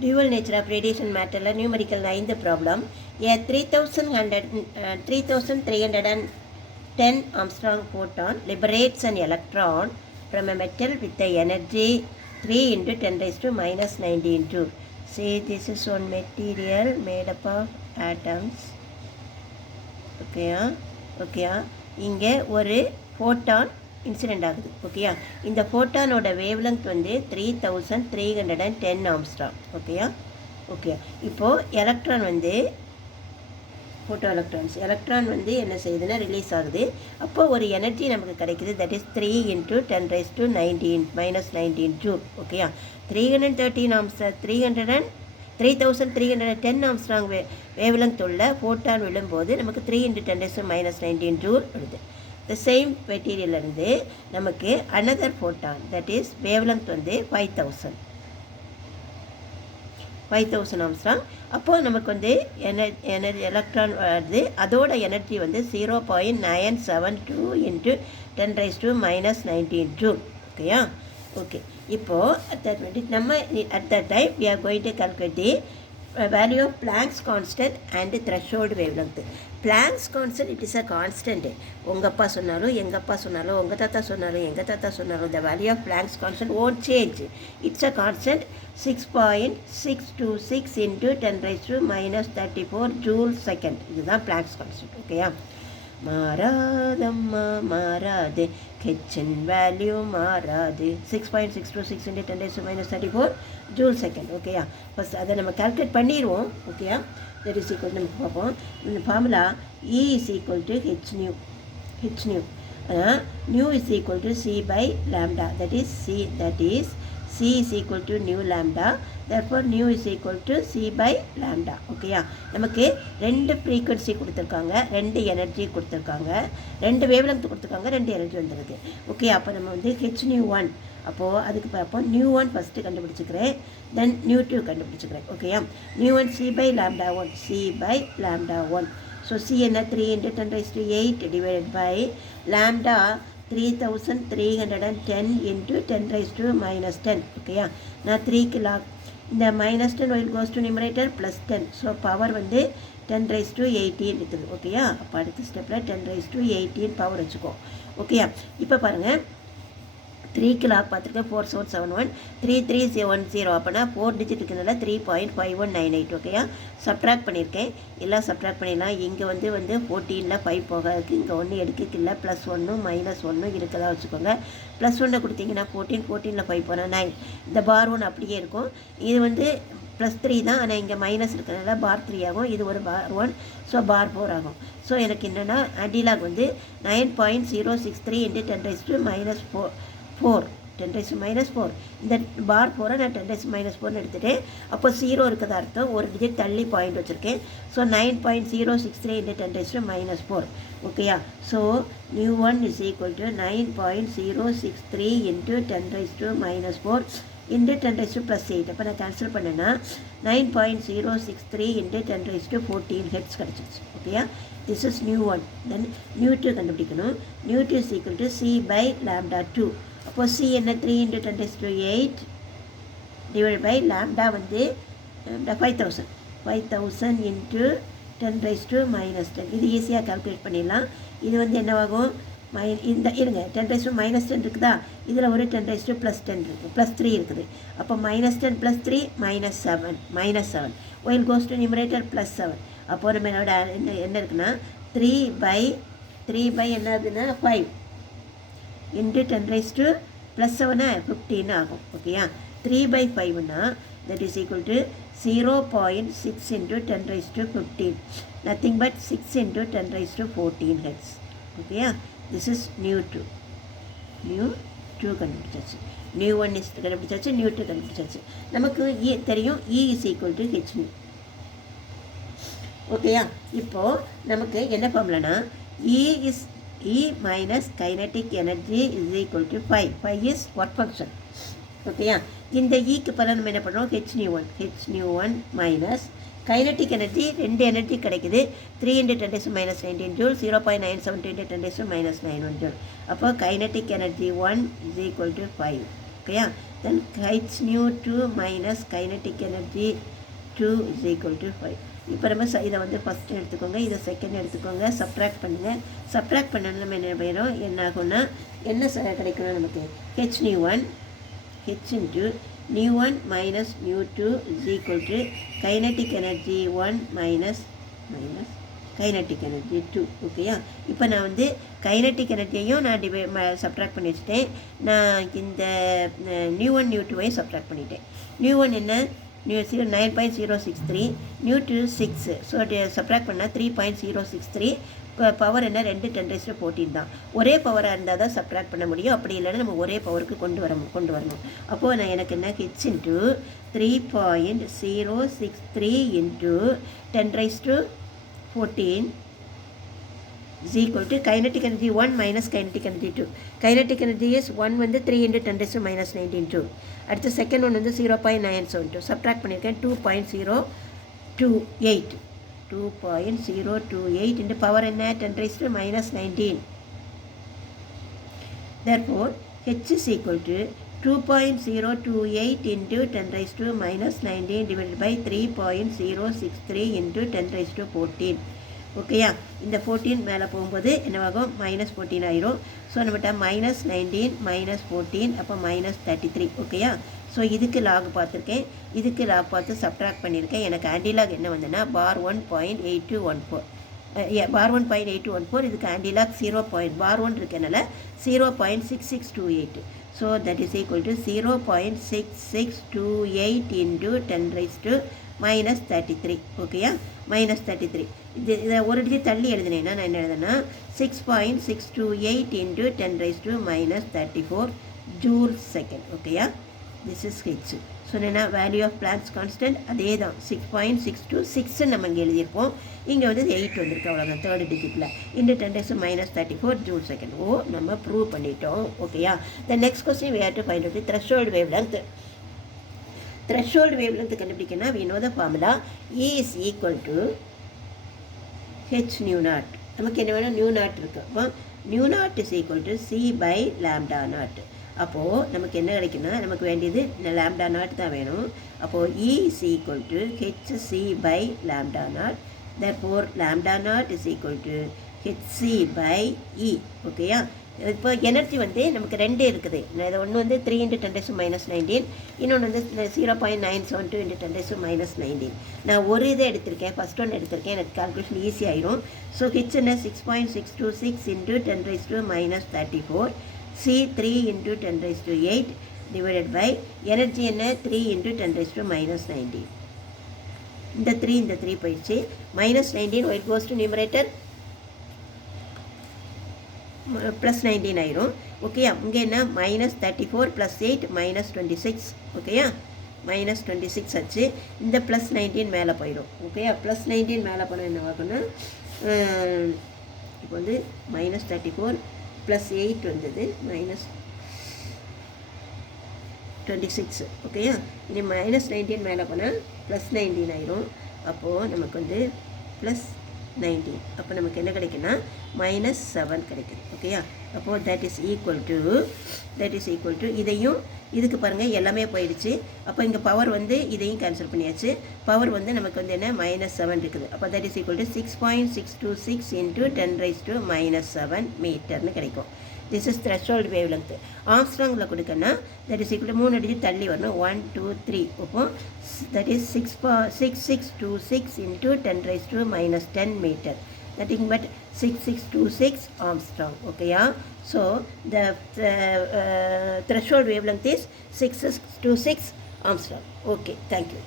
Dual nature of radiation matter numerical 9th problem. A 3310 Armstrong photon liberates an electron from a metal with the energy 3 into 10 raised to minus 19 joule. See, this is one material made up of atoms. ஓகேயா இங்கே ஒரு photon incident ஆகுது. ஓகேயா, இந்த ஃபோட்டானோட wave length வந்து 3310 Armstrong. ஓகேயா, இப்போது electron வந்து ஃபோட்டோ எலக்ட்ரான் வந்து என்ன செய்யுதுன்னா ரிலீஸ் ஆகுது. அப்போது ஒரு எனர்ஜி நமக்கு கிடைக்குது, that is 3 into 10 raised to 19 joule. ஓகேயா, 3310 ஆம்ஸ்ட்ராங் வேவ் லெங்த் உள்ள ஃபோட்டான் விழும்போது நமக்கு 3 into 10 raised to minus 19 joule வருது. the same material இருந்து நமக்கு another photon, that is wavelength வந்து 5000 ஆம்ஸ்ட்ராங். அப்போது நமக்கு வந்து எலக்ட்ரான் வருது, அதோட எனர்ஜி வந்து 0.972 into 10 raised to minus 19 joule. ஓகேயா, இப்போது நம்ம at that time we are going to calculate the value of Planck's constant and threshold wavelength. Planck's constant, it is a constant. உங்கள் அப்பா சொன்னாலும் எங்கள் அப்பா சொன்னாலும் உங்கள் தாத்தா சொன்னாலும் எங்கள் தாத்தா சொன்னாலும் the value of Planck's constant won't change. It's a constant 6.626 into 10 raised to minus 34 joule second. இதுதான் Planck's constant. ஓகேயா, மாறாதம்மா மாறாது, கிச்சன் வேல்யூ மாறாது, 6.626 into 10 raised to minus 34 joule second. ஓகேயா, ஃபஸ்ட் அதை நம்ம கால்குலேட் பண்ணிடுவோம். ஓகேயா, தட் இஸ் ஈக்குவல் நமக்கு பார்ப்போம். இந்த formula E is equal to h nu. Nu is equal to C by lambda, that is C is equal to nu lambda, therefore nu is equal to C by lambda. ஓகேயா, நமக்கு ரெண்டு frequency கொடுத்துருக்காங்க, ரெண்டு energy கொடுத்துருக்காங்க, ரெண்டு wave length கொடுத்துருக்காங்க, ரெண்டு energy வந்துருக்கு. ஓகே, அப்போ நம்ம வந்து h nu 1, அப்போது அதுக்கு பார்ப்போம். nu 1 ஃபஸ்ட்டு கண்டுபிடிச்சிக்கிறேன், தென் nu 2 கண்டுபிடிச்சிக்கிறேன். ஓகேயா, nu 1 C by lambda 1. So C என்ன 3 into 10 raised to 8 divided by lambda 3310 into 10 raised to minus 10. ஓகேயா, நான் 3க்கு லாக், இந்த minus 10 will goes to numerator plus 10. So power வந்து 10 raised to 18 இருக்குது. ஓகேயா, அப்போ அடுத்த ஸ்டெப்பில் 10 raised to 18 பவர் வச்சுக்கோ. ஓகேயா, இப்போ பாருங்கள், 3க்கு லாக் பார்த்துருக்கேன், 4771 3310. அப்போனா 4 டிஜிட் இருக்கிறதுனால 3.5198. ஓகேயா, சப்ட்ராக்ட் பண்ணியிருக்கேன், எல்லாம் சப்ட்ராக்ட் பண்ணிடலாம். இங்கே வந்து 14ல் 5 போகாதுக்கு, இங்கே ஒன்று எடுக்கிறதுக்கு இல்லை, +1 -1 இருக்கதா வச்சுக்கோங்க. +1 கொடுத்தீங்கன்னா 14ல் 5 போனால் 9. இந்த பார் 1 அப்படியே இருக்கும், இது வந்து +3 தான், ஆனால் இங்கே மைனஸ் இருக்கிறதுனால பார் 3 ஆகும், இது ஒரு பார் 1, ஸோ பார் 4 ஆகும். ஸோ எனக்கு என்னென்னா அடிலாக் வந்து 9.063 into 10 raised to minus 4 10 raised to minus 4. இந்த பார் 4 நான் 10 raised to minus 4 எடுத்துகிட்டேன். அப்போ 0 இருக்கிறதா அர்த்தம், ஒரு டிஜிட் தள்ளி பாயிண்ட் வச்சுருக்கேன். So 9.063 into 10 raised to minus 4. ஓகேயா, so nu 1 is equal to 9.063 into 10 raised to minus 4 into 10 raised to plus 8. அப்போ நான் கேன்சல் பண்ணேன்னா 9.063 into 10 raised to 14 ஹெர்ட்ஸ் கிடச்சிச்சு. ஓகேயா, this is nu 1. then nu 2 கண்டுபிடிக்கணும். nu 2 is equal to C by lambda 2. அப்போ C என்ன 3 into 10 raised to 8 divided by lambda வந்து 5000 into 10 raised to minus 10. இது ஈஸியாக கால்குலேட் பண்ணிடலாம். இது வந்து என்னவாகும், இந்த இருங்க 10 raised to minus 10 இருக்குதா, இதில் ஒரு 10 raised to plus 10 இருக்குது, +3 இருக்குது. அப்போ -10 + 3 -7 while goes to numerator +7. அப்போ நம்ம என்ன இருக்குன்னா 3 by என்னதுன்னா 5 into 10 raised to +7 15 ஆகும். ஓகேயா, 3 by 5னா that is equal to 0.6 into 10 raised to 15, nothing but 6 into 10 raised to 14 hertz. ஓகேயா, this is nu 2 கண்டுபிடிச்சாச்சு, nu 1 is கண்டுபிடிச்சாச்சு, nu 2 கண்டுபிடிச்சாச்சு. நமக்கு தெரியும் E is equal to h nu. ஓகேயா, இப்போது நமக்கு என்ன ஃபார்முலானா E minus kinetic energy is equal to 5 is work function. ஓகேயா, இந்த ஈக்கு பல நம்ம என்ன பண்ணுறோம், h nu 1 minus kinetic energy, ரெண்டு எனர்ஜி கிடைக்குது, 3 into 10 raised to minus 19 joule, 0.972 into 10 raised to minus 91 joule. அப்போ kinetic energy 1 is equal to 5. ஓகேயா, then h nu 2 minus kinetic energy 2 is equal to 5. இப்போ நம்ம இதை வந்து ஃபஸ்ட்டு எடுத்துக்கோங்க, இதை செகண்ட் எடுத்துக்கோங்க, சப்ட்ராக்ட் பண்ணுங்கள். சப்ட்ராக்ட் பண்ணணும் நம்ம என்ன போயிடும், என்ன ஆகும்னா என்ன கிடைக்கணும் நமக்கு, h nu 1 h into nu 1 minus nu 2 is equal to kinetic energy 1 minus kinetic energy 2. ஓகேயா, இப்போ நான் வந்து கைனட்டிக் எனர்ஜியையும் நான் சப்ட்ராக்ட் பண்ணி வச்சுட்டேன். நான் இந்த நியூ 1 நியூ 2வையும் சப்ட்ராக்ட் பண்ணிட்டேன். நியூ 1 என்ன, நியூ 9.063, நியூ 2 6. ஸோ சப்ட்ராக்ட் பண்ணால் 3.063. பவர் என்ன, 2 10⁻14 தான். ஒரே பவராக இருந்தால் தான் சப்ட்ராக்ட் பண்ண முடியும், அப்படி இல்லைன்னா நம்ம ஒரே பவருக்கு கொண்டு வரணும். அப்போது நான் எனக்கு என்ன, h into 3.063 into 10⁻14 is equal to kinetic energy 1 minus kinetic energy 2. Kinetic energy is 1 வந்து 3 into 10⁻19 2. அடுத்த செகண்ட் ஒன் வந்து 0.972. சப்ட்ராக்ட் பண்ணியிருக்கேன் 2.028 into பவர் என்ன, 10⁻19. Therefore h is equal to 2.028 into 10⁻19 divided by 3.063 into 10⁻14. ஓகேயா, இந்த 14 மேலே போகும்போது என்னவாகும், -14 ஆயிரும். ஸோ நம்மகிட்ட -19 -14 அப்போ -33. ஓகேயா, ஸோ இதுக்கு லாக் பார்த்துருக்கேன், இதுக்கு லாக் பார்த்து சப்ட்ராக்ட் பண்ணியிருக்கேன். எனக்கு ஆன்டிலாக் என்ன வந்ததுன்னா பார் 1.8214. பார் 1.8214, இதுக்கு ஆன்டிலாக் 0. பார் 1 இருக்கனால 0.6628. So that is equal to 0.6628 into 10⁻33. ஓகேயா, -33. இதை ஒரு டிஜிட் தள்ளி எழுதினேன்னா நான் என்ன எழுதுனா 6.628 into 10⁻34 ஜூல்ஸ் செகண்ட். ஓகேயா, திஸ் இஸ் ஹெச். ஸோ என்னென்னா வேல்யூ ஆஃப் பிளான்ஸ் கான்ஸ்டன்ட் அதே தான் 6.626 நம்ம இங்கே எழுதியிருப்போம். இங்கே வந்து 8 வந்திருக்கு, அவ்வளோதான் தேர்ட் டிஜிட்டில். Into 10⁻34 joule second. நம்ம ப்ரூவ் பண்ணிட்டோம். ஓகேயா, the next question we have to find out the threshold wavelength. Threshold wavelength கண்டுபிடிக்கணும்னா we know the formula E is equal to h nu naught. நமக்கு என்ன வேணும், நியூ நாட் இருக்குது. அப்போ new not is equal to c by lambda naught. அப்போது நமக்கு என்ன கிடைக்குன்னா, நமக்கு வேண்டியது lambda naught தான் வேணும். அப்போது E is equal to hc by lambda naught. therefore lambda naught is equal to hc by E. ஓகேயா, இப்போ எனர்ஜி வந்து நமக்கு 2 இருக்குது. இது ஒன்று வந்து 3 into 10⁻19, இன்னொன்று வந்து 0.972 into 10⁻19. நான் ஒரு இதை எடுத்திருக்கேன், ஃபஸ்ட் ஒன்று எடுத்திருக்கேன், எனக்கு கால்குலேஷன் ஈஸி ஆயிரும். ஸோ ஹெச் என்ன 6.626 into 10⁻34, C 3 into 10⁻8 divided by energy என்ன 3 into 10⁻19. இந்த 3 போயிடுச்சு. -19 it goes to numerator, +19 ஆயிரும். ஓகேயா, இங்கே என்ன -34 + 8 -26. ஓகேயா, -26 ஆச்சு. இந்த +19 மேலே போயிடும். ஓகேயா, +19 மேலே போனால் என்ன ஆகும்னா, இப்போ வந்து -34 + 8 வந்தது -26. ஓகேயா, இனி -19 மேலே போனால் +19 ஆயிரும். அப்போது நமக்கு வந்து +19. அப்போ நமக்கு என்ன கிடைக்குன்னா -7 கிடைக்குது. ஓகேயா, அப்போது தட் இஸ் ஈக்குவல் டு இதையும் இதுக்கு பாருங்கள் எல்லாமே போயிடுச்சு. அப்போ இங்கே பவர் வந்து இதையும் கேன்சல் பண்ணியாச்சு. பவர் வந்து நமக்கு வந்து என்ன -7 இருக்குது. அப்போ that is equal to 6.626 into 10⁻7 மீட்டர்னு கிடைக்கும். This is threshold wavelength. ஆம்ஸ்ட்ராங்கில் கொடுக்கன்னா that is equal to 3 digit தள்ளி வரணும், 1 2 3. அப்போ that is 6626 into 10⁻10 metre. nothing but 6626 Armstrong. Okay, yeah. So the threshold wavelength is 6626 Armstrong. Okay, thank you.